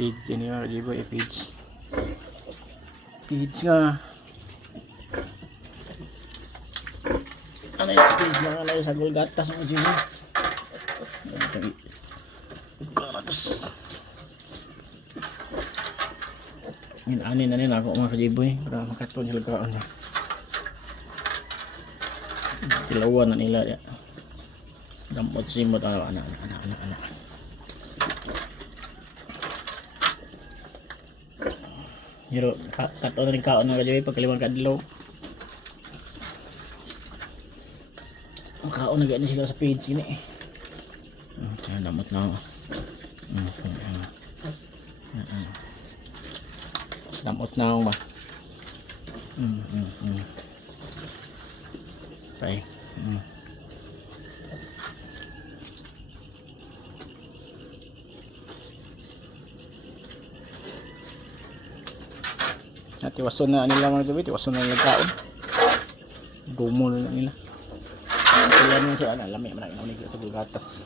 Feeds ini mga kajiboy, feeds. Feeds nga. Ano yung feeds mga ano sa gulgatas mga kajiboy. Gulgatas. Ani na nila ako mga kajiboy para makaton sila kaon. Tilawan na nila ya. Dampot simot anak. Pero katon na rin kaon mga kajiboy pagkalimang kadlaw. Ang kaon na gani sila sa page ini. Kaya damot na ako. Damot na ako ba? Okay. At iwason na nila mga gabi, iwason na nila kaon. Dumol na nila. Kaya nyo siya, lami man ang inunig sa gulgatas.